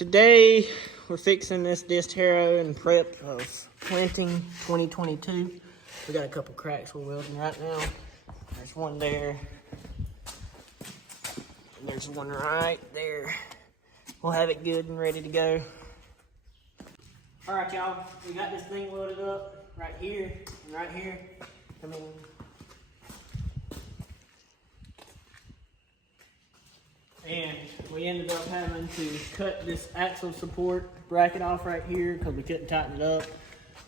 Today we're fixing this disc harrow in prep of planting 2022. We got a couple cracks we're welding right now. There's one there. And there's one right there. We'll have it good and ready to go. All right, y'all. We got this thing welded up right here and right here. And we ended up having to cut this axle support bracket off right here because we couldn't tighten it up.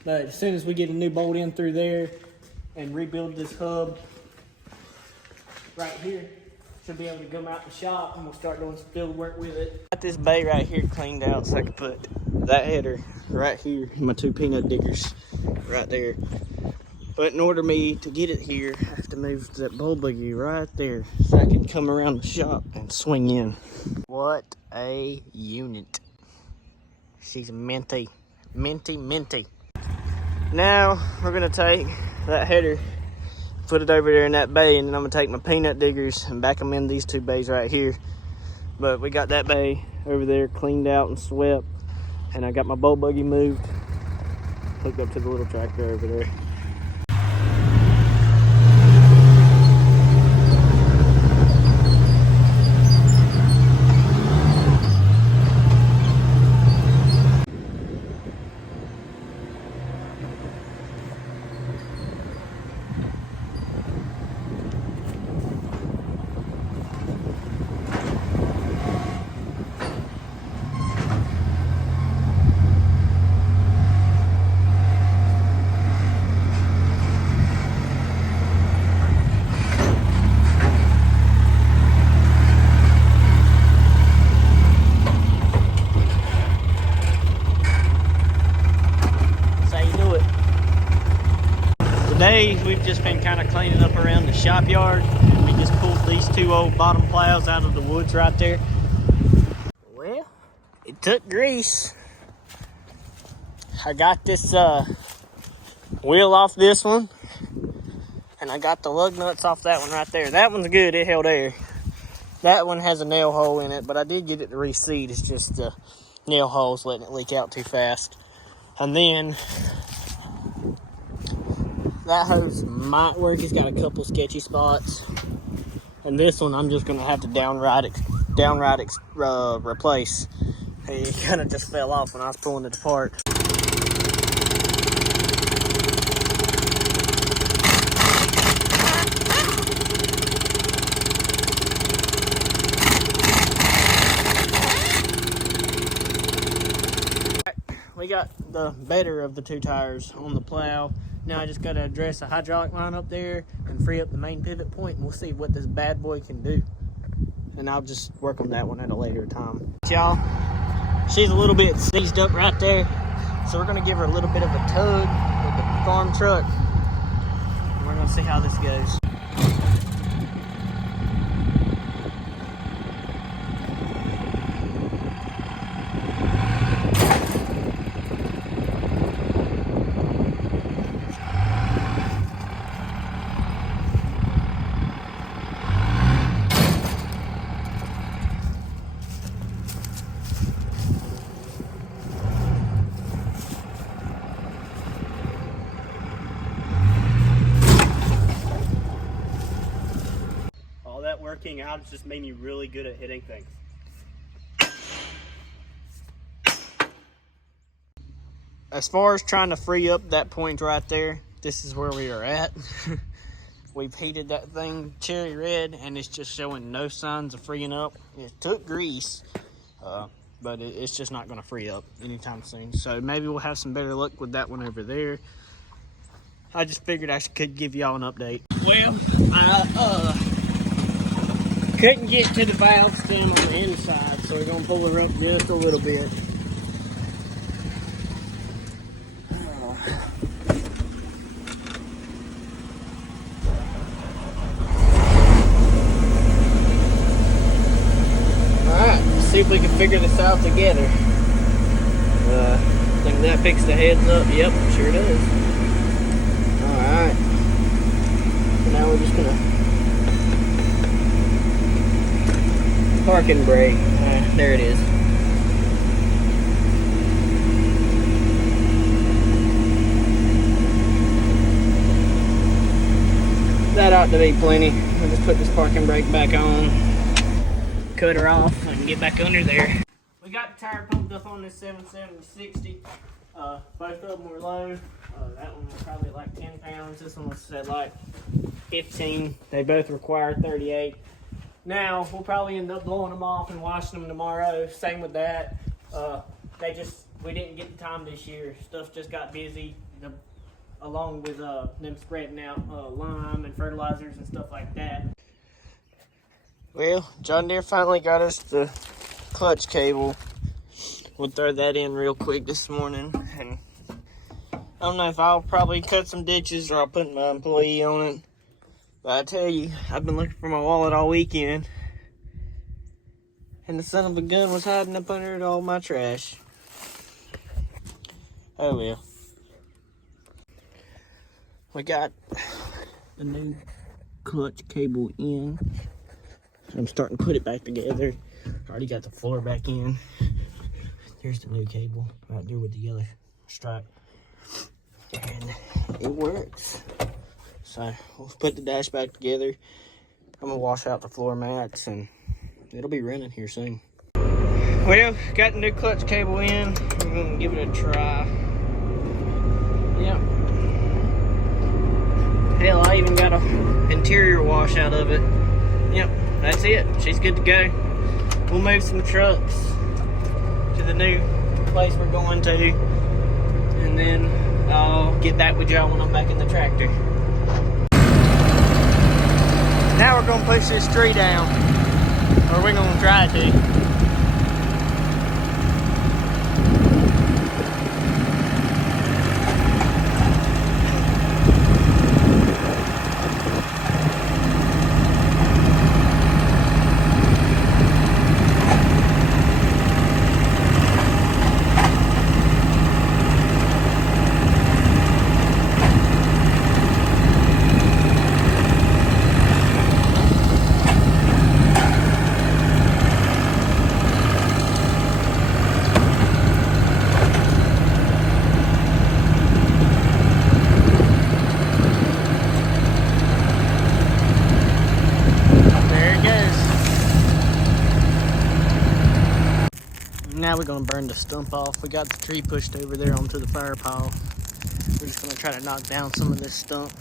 But as soon as we get a new bolt in through there and rebuild this hub right here, should be able to come out the shop and we'll start doing some field work with it. Got this bay right here cleaned out so I can put that header right here, my two peanut diggers right there. But in order for me to get it here, I have to move that bull buggy right there so I can come around the shop and swing in. What a unit. She's minty, minty, minty. Now we're gonna take that header, put it over there in that bay, and then I'm gonna take my peanut diggers and back them in these two bays right here. But we got that bay over there cleaned out and swept, and I got my bull buggy moved, hooked up to the little tractor over there. Today, we've just been kind of cleaning up around the shop yard. We just pulled these two old bottom plows out of the woods right there. Well, it took grease. I got this wheel off this one, and I got the lug nuts off that one right there. That one's good, it held air. That one has a nail hole in it, but I did get it to reseat. It's just the nail holes letting it leak out too fast. And then that hose might work. It's got a couple sketchy spots. And this one I'm just gonna have to downright replace. It kind of just fell off when I was pulling it apart. We got the better of the two tires on the plow. Now I just got to address the hydraulic line up there and free up the main pivot point, and we'll see what this bad boy can do. And I'll just work on that one at a later time. Y'all, she's a little bit seized up right there, so we're going to give her a little bit of a tug with the farm truck. And we're going to see how this goes. Working out has just made me really good at hitting things. As far as trying to free up that point right there, this is where we are at. We've heated that thing cherry red and it's just showing no signs of freeing up. It took grease, but it's just not going to free up anytime soon. So maybe we'll have some better luck with that one over there. I just figured I could give y'all an update. Well, I couldn't get to the valve stem on the inside, so we're gonna pull her up just a little bit. Alright, let's see if we can figure this out together. Think that picks the heads up. Yep, sure does. Alright. So now we're just gonna parking brake. There it is. That ought to be plenty. We'll just put this parking brake back on, cut her off, and get back under there. We got the tire pumped up on this 770-60. Both of them were low. That one was probably like 10 pounds. This one was at like 15. They both require 38. Now, we'll probably end up blowing them off and washing them tomorrow. Same with that. We didn't get the time this year. Stuff just got busy, along with them spreading out lime and fertilizers and stuff like that. Well, John Deere finally got us the clutch cable. We'll throw that in real quick this morning. And I don't know if I'll probably cut some ditches or I'll put my employee on it. But I tell you, I've been looking for my wallet all weekend. And the son of a gun was hiding up under all my trash. Oh well. We got the new clutch cable in. I'm starting to put it back together. Already got the floor back in. Here's the new cable right there with the yellow stripe. And it works. So we'll put the dash back together. I'm gonna wash out the floor mats and it'll be running here soon. Well, got the new clutch cable in. I'm gonna give it a try. Yep. Hell, I even got a interior wash out of it. Yep, that's it. She's good to go. We'll move some trucks to the new place we're going to, and then I'll get back with y'all when I'm back in the tractor. Now we're gonna push this tree down, or we're gonna try to. Now we're gonna burn the stump off. We got the tree pushed over there onto the fire pile. We're just gonna try to knock down some of this stump.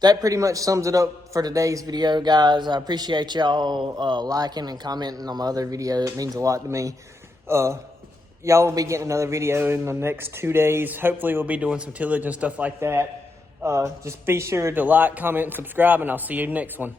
That pretty much sums it up for today's video, guys. I appreciate y'all liking and commenting on my other video. It means a lot to me. Y'all will be getting another video in the next 2 days. Hopefully we'll be doing some tillage and stuff like that. Just be sure to like, comment, and subscribe, and I'll see you next one.